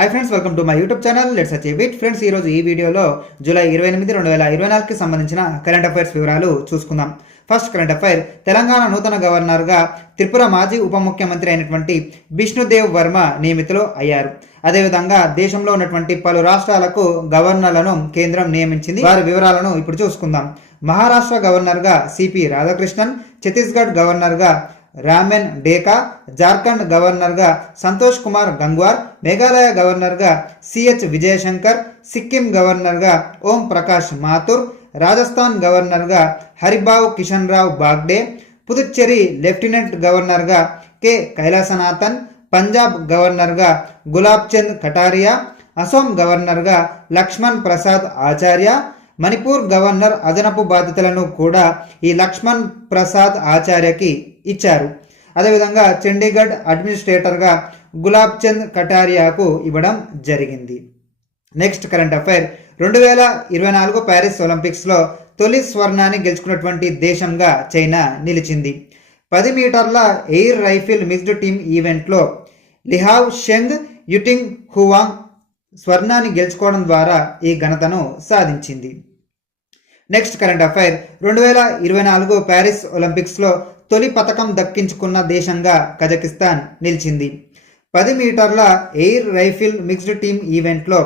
Hi friends, welcome to my YouTube channel let's achieve it. Friends, ఈరోజు ఈ వీడియోలో July 28, 2024కి సంబంధించిన కరెంట్ అఫైర్స్ వివరాలు చూసుకుందాం. ఫస్ట్ కరెంట్ అఫైర్, తెలంగాణ నూతన గవర్నర్గా త్రిపుర మాజీ ఉప ముఖ్యమంత్రి అయినటువంటి బిష్ణుదేవ్ వర్మ నియమితులు అయ్యారు. అదేవిధంగా దేశంలో ఉన్నటువంటి పలు రాష్ట్రాలకు గవర్నర్లను కేంద్రం నియమించింది. వారి వివరాలను ఇప్పుడు చూసుకుందాం. మహారాష్ట్ర గవర్నర్గా సిపి రాధాకృష్ణన్, ఛత్తీస్గఢ్ గవర్నర్గా రామెన్ డేకా, జార్ఖండ్ గవర్నర్గా సంతోష్ కుమార్ గంగ్వార్, మేఘాలయ గవర్నర్గా సిహెచ్ విజయశంకర్, సిక్కిం గవర్నర్గా ఓం ప్రకాష్ మాథుర్, రాజస్థాన్ గవర్నర్గా హరిబావ్ కిషన్ రావ్ బాగ్డే, పుదుచ్చేరి లెఫ్టినెంట్ గవర్నర్గా కె కైలాసనాథన్, పంజాబ్ గవర్నర్గా గులాబ్ చంద్ కటారియా, అసోం గవర్నర్గా లక్ష్మణ్ ప్రసాద్ ఆచార్య, మణిపూర్ గవర్నర్ అదనపు బాధ్యతలను కూడా ఈ లక్ష్మణ్ ప్రసాద్ ఆచార్యకి ఇచ్చారు. అదేవిధంగా చండీగఢ్ అడ్మినిస్ట్రేటర్గా గులాబ్ చంద్ కటారియాకు ఇవ్వడం జరిగింది. నెక్స్ట్ కరెంట్ అఫైర్, 2024 ప్యారిస్ ఒలింపిక్స్లో తొలి స్వర్ణాన్ని గెలుచుకున్నటువంటి దేశంగా చైనా నిలిచింది. 10 మీటర్ల ఎయిర్ రైఫిల్ మిక్స్డ్ టీమ్ ఈవెంట్లో లిహావ్ షెంగ్ యుటింగ్ హువాంగ్ స్వర్ణాన్ని గెలుచుకోవడం ద్వారా ఈ ఘనతను సాధించింది. నెక్స్ట్ కరెంట్ అఫైర్, 2024 ప్యారిస్ ఒలింపిక్స్లో తొలి పతకం దక్కించుకున్న దేశంగా కజకిస్తాన్ నిలిచింది. 10 మీటర్ల ఎయిర్ రైఫిల్ మిక్స్డ్ టీమ్ ఈవెంట్లో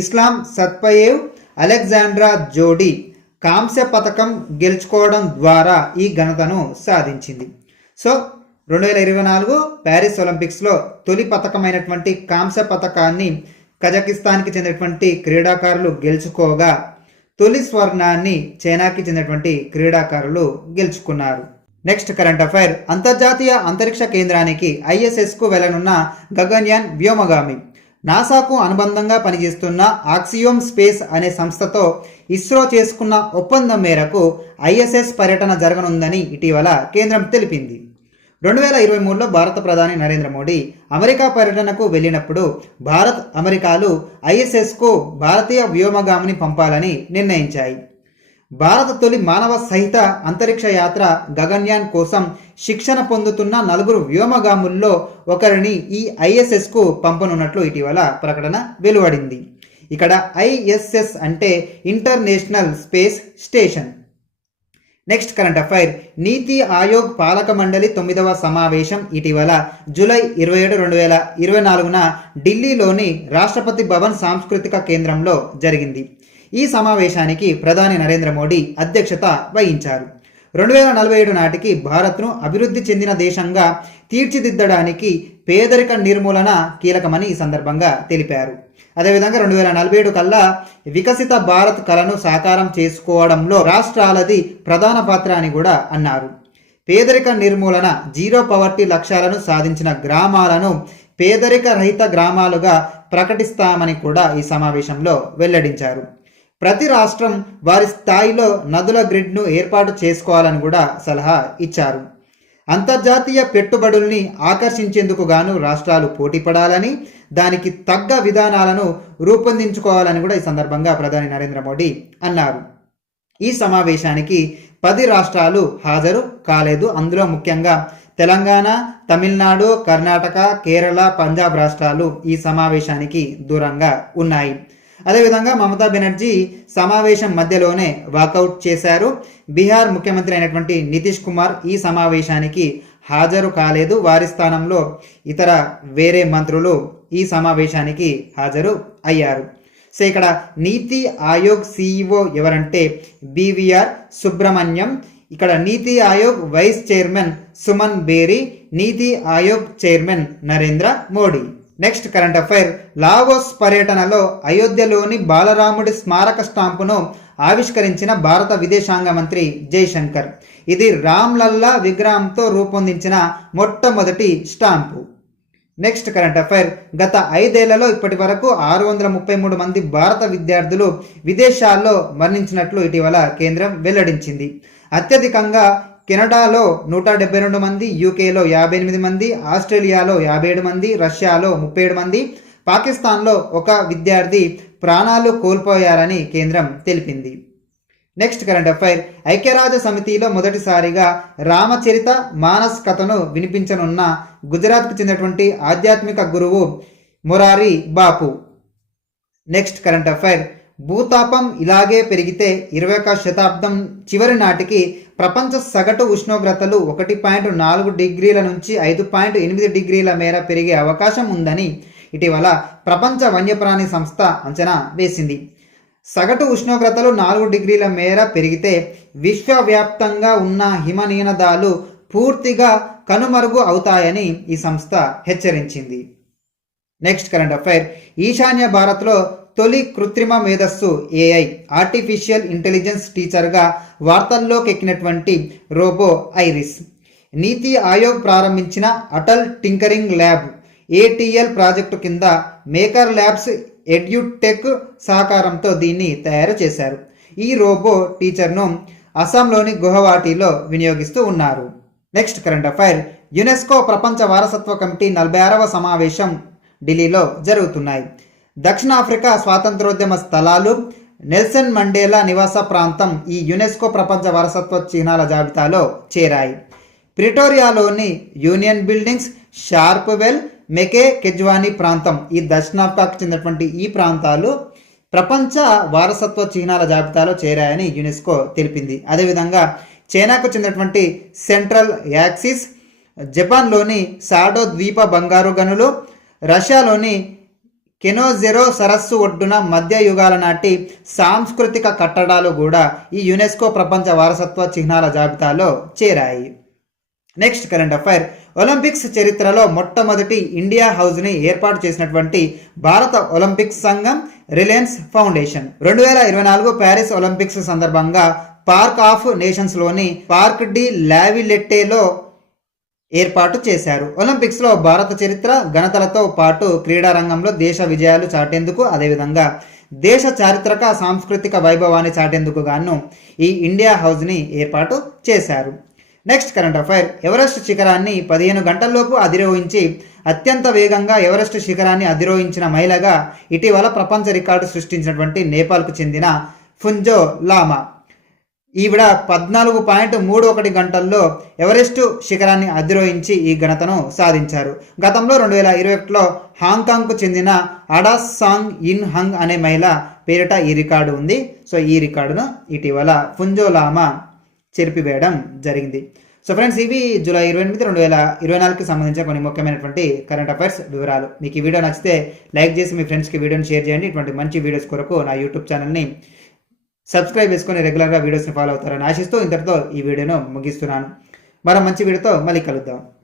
ఇస్లాం సత్పయేవ్, అలెగ్జాండ్రా జోడీ కాంస్య పతకం గెలుచుకోవడం ద్వారా ఈ ఘనతను సాధించింది. సో 2024 ప్యారిస్ ఒలింపిక్స్లో తొలి పతకమైనటువంటి కాంస్య పతకాన్ని కజకిస్తాన్కి చెందినటువంటి క్రీడాకారులు గెలుచుకోగా తొలి స్వర్ణాన్ని చైనాకి చెందినటువంటి క్రీడాకారులు గెలుచుకున్నారు. నెక్స్ట్ కరెంట్ అఫైర్, అంతర్జాతీయ అంతరిక్ష కేంద్రానికి ఐఎస్ఎస్కు వెళ్లనున్న గగన్యాన్ వ్యోమగామి నాసాకు అనుబంధంగా పనిచేస్తున్న ఆక్సియోమ్ స్పేస్ అనే సంస్థతో ఇస్రో చేసుకున్న ఒప్పందం మేరకు ఐఎస్ఎస్ పర్యటన జరగనుందని ఇటీవల కేంద్రం తెలిపింది. 2023లో భారత ప్రధాని నరేంద్ర మోడీ అమెరికా పర్యటనకు వెళ్ళినప్పుడు భారత్, అమెరికాలు ఐఎస్ఎస్కు భారతీయ వ్యోమగామిని పంపాలని నిర్ణయించాయి. భారత తొలి మానవ సహిత అంతరిక్ష యాత్ర గగన్యాన్ కోసం శిక్షణ పొందుతున్న 4 వ్యోమగాముల్లో ఒకరిని ఈ ఐఎస్ఎస్కు పంపనున్నట్లు ఇటీవల ప్రకటన వెలువడింది. ఇక్కడ ఐఎస్ఎస్ అంటే international space station. Next current affair, నీతి ఆయోగ్ పాలక మండలి 9వ సమావేశం ఇటీవల జూలై 27, 2024న ఢిల్లీలోని రాష్ట్రపతి భవన్ సాంస్కృతిక కేంద్రంలో జరిగింది. ఈ సమావేశానికి ప్రధాని నరేంద్ర మోడీ అధ్యక్షత వహించారు. 2047 నాటికి భారత్ను అభివృద్ధి చెందిన దేశంగా తీర్చిదిద్దడానికి పేదరిక నిర్మూలన కీలకమని ఈ సందర్భంగా తెలిపారు. అదేవిధంగా 2047 కల్లా వికసిత భారత్ కలను సాకారం చేసుకోవడంలో రాష్ట్రాలది ప్రధాన పాత్ర అని కూడా అన్నారు. పేదరిక నిర్మూలన, జీరో పవర్టీ లక్ష్యాలను సాధించిన గ్రామాలను పేదరిక రహిత గ్రామాలుగా ప్రకటిస్తామని కూడా ఈ సమావేశంలో వెల్లడించారు. ప్రతి రాష్ట్రం వారి స్థాయిలో నదుల గ్రిడ్ను ఏర్పాటు చేసుకోవాలని కూడా సలహా ఇచ్చారు. అంతర్జాతీయ పెట్టుబడుల్ని ఆకర్షించేందుకు గాను రాష్ట్రాలు పోటీపడాలని, దానికి తగ్గ విధానాలను రూపొందించుకోవాలని కూడా ఈ సందర్భంగా ప్రధాని నరేంద్ర మోడీ అన్నారు. ఈ సమావేశానికి 10 రాష్ట్రాలు హాజరు కాలేదు. అందులో ముఖ్యంగా తెలంగాణ, తమిళనాడు, కర్ణాటక, కేరళ, పంజాబ్ రాష్ట్రాలు ఈ సమావేశానికి దూరంగా ఉన్నాయి. అదేవిధంగా మమతా బెనర్జీ సమావేశం మధ్యలోనే వాకౌట్ చేశారు. బీహార్ ముఖ్యమంత్రి అయినటువంటి నితీష్ కుమార్ ఈ సమావేశానికి హాజరు కాలేదు. వారి స్థానంలో ఇతర వేరే మంత్రులు ఈ సమావేశానికి హాజరు అయ్యారు. సో ఇక్కడ నీతి ఆయోగ్ సిఇఓ ఎవరంటే బివిఆర్ సుబ్రహ్మణ్యం, ఇక్కడ నీతి ఆయోగ్ వైస్ చైర్మన్ సుమన్ బేరీ, నీతి Aayog chairman Narendra Modi. Next current affair, Laos పర్యటనలో అయోధ్యలోని బాలరాముడి స్మారక స్టాంపును ఆవిష్కరించిన భారత విదేశాంగ మంత్రి జైశంకర్. ఇది రామ్లల్లా విగ్రహంతో రూపొందించిన మొట్టమొదటి స్టాంపు. నెక్స్ట్ కరెంట్ అఫైర్, గత 5 ఏళ్లలో ఇప్పటి వరకు 633 మంది భారత విద్యార్థులు విదేశాల్లో మరణించినట్లు ఇటీవల కేంద్రం వెల్లడించింది. అత్యధికంగా కెనడాలో 172 మంది, యూకేలో 58 మంది, ఆస్ట్రేలియాలో 57 మంది, రష్యాలో 37 మంది, పాకిస్తాన్లో 1 విద్యార్థి ప్రాణాలు కోల్పోయారని కేంద్రం తెలిపింది. నెక్స్ట్ కరెంట్ అఫైర్, ఐక్యరాజ్య సమితిలో మొదటిసారిగా రామచరిత మానస్ కథను వినిపించనున్న గుజరాత్కు చెందినటువంటి ఆధ్యాత్మిక గురువు మొరారి బాపు. నెక్స్ట్ కరెంట్ అఫైర్, భూతాపం ఇలాగే పెరిగితే 21వ శతాబ్దం చివరి నాటికి ప్రపంచ సగటు ఉష్ణోగ్రతలు 1.4 డిగ్రీల నుంచి 5.8 డిగ్రీల మేర పెరిగే అవకాశం ఉందని ఇటీవల ప్రపంచ వన్యప్రాణి సంస్థ అంచనా వేసింది. సగటు ఉష్ణోగ్రతలు 4 డిగ్రీల మేర పెరిగితే విశ్వవ్యాప్తంగా ఉన్న హిమనీనదాలు పూర్తిగా కనుమరుగు అవుతాయని ఈ సంస్థ హెచ్చరించింది. నెక్స్ట్ కరెంట్ అఫైర్, ఈశాన్య భారత్లో తొలి కృత్రిమ మేధస్సు ఏఐ ఆర్టిఫిషియల్ ఇంటెలిజెన్స్ టీచర్గా వార్తల్లోకి ఎక్కినటువంటి రోబో ఐరిస్. నీతి ఆయోగ్ ప్రారంభించిన Atal tinkering lab ATL project కింద మేకర్ ల్యాబ్స్ ఎడ్యుటెక్ సహకారంతో దీన్ని తయారు చేశారు. ఈ రోబో టీచర్ను అస్సాంలోని గుహవాటిలో వినియోగిస్తూ ఉన్నారు. నెక్స్ట్ కరెంట్ అఫైర్, యునెస్కో ప్రపంచ వారసత్వ కమిటీ 46వ సమావేశం ఢిల్లీలో జరుగుతున్నాయి. దక్షిణాఫ్రికా స్వాతంత్రోద్యమ స్థలాలు, నెల్సన్ మండేలా నివాస ప్రాంతం ఈ యునెస్కో ప్రపంచ వారసత్వ చిహ్నాల జాబితాలో చేరాయి. ప్రిటోరియాలోని యూనియన్ బిల్డింగ్స్, షార్ప్వెల్, మెకే కెజ్వానీ ప్రాంతం ఈ దక్షిణాఫ్రికాకు చెందినటువంటి ఈ ప్రాంతాలు ప్రపంచ వారసత్వ చిహ్నాల జాబితాలో చేరాయని యునెస్కో తెలిపింది. అదేవిధంగా చైనాకు చెందినటువంటి సెంట్రల్ యాక్సిస్, జపాన్లోని సాడో ద్వీప బంగారు గనులు, రష్యాలోని కెనోజెరో సరస్సు ఒడ్డున మధ్య యుగాల నాటి సాంస్కృతిక కట్టడాలు కూడా ఈ యునెస్కో ప్రపంచ వారసత్వ చిహ్నాల జాబితాలో చేరాయి. నెక్స్ట్ కరెంట్ అఫైర్, ఒలింపిక్స్ చరిత్రలో మొట్టమొదటి ఇండియా హౌస్ని ఏర్పాటు చేసినటువంటి భారత ఒలింపిక్స్ సంఘం రిలయన్స్ ఫౌండేషన్ 2024 ప్యారిస్ ఒలింపిక్స్ సందర్భంగా పార్క్ ఆఫ్ నేషన్స్లోని పార్క్ డి లావిలెట్టేలో ఏర్పాటు చేశారు. ఒలింపిక్స్లో భారత చరిత్ర, ఘనతలతో పాటు క్రీడా రంగంలో దేశ విజయాలు చాటేందుకు, అదేవిధంగా దేశ చారిత్రక సాంస్కృతిక వైభవాన్ని చాటేందుకు గాను ఈ ఇండియా హౌస్ని ఏర్పాటు చేశారు. నెక్స్ట్ కరెంట్ అఫైర్, ఎవరెస్ట్ శిఖరాన్ని 15 గంటల్లోపు అధిరోహించి అత్యంత వేగంగా ఎవరెస్ట్ శిఖరాన్ని అధిరోహించిన మహిళగా ఇటీవల ప్రపంచ రికార్డు సృష్టించినటువంటి నేపాల్కు చెందిన ఫుంజో లామా. ఈవిడ 14.31 గంటల్లో ఎవరెస్ట్ శిఖరాన్ని అధిరోహించి ఈ ఘనతను సాధించారు. గతంలో 2021లో హాంకాంగ్కు చెందిన అడా సాంగ్ ఇన్ హంగ్ అనే మహిళ పేరిట ఈ రికార్డు ఉంది. సో ఈ రికార్డును ఇటీవల ఫుంజో లామా చెరిపివేయడం జరిగింది. సో ఫ్రెండ్స్, ఇవి జూలై 28, 2024కి సంబంధించిన కొన్ని ముఖ్యమైనటువంటి కరెంట్ అఫైర్స్ వివరాలు. మీకు ఈ వీడియో నచ్చితే లైక్ చేసి మీ ఫ్రెండ్స్కి వీడియోని షేర్ చేయండి. ఇటువంటి మంచి వీడియోస్ కొరకు నా యూట్యూబ్ ఛానల్ని సబ్స్క్రైబ్ చేసుకొని రెగ్యులర్గా వీడియోస్ని ఫాలో అవుతారని ఆశిస్తూ ఇంతటితో ఈ వీడియోను ముగిస్తున్నాను. మరో మంచి వీడియోతో మళ్ళీ కలుద్దాం.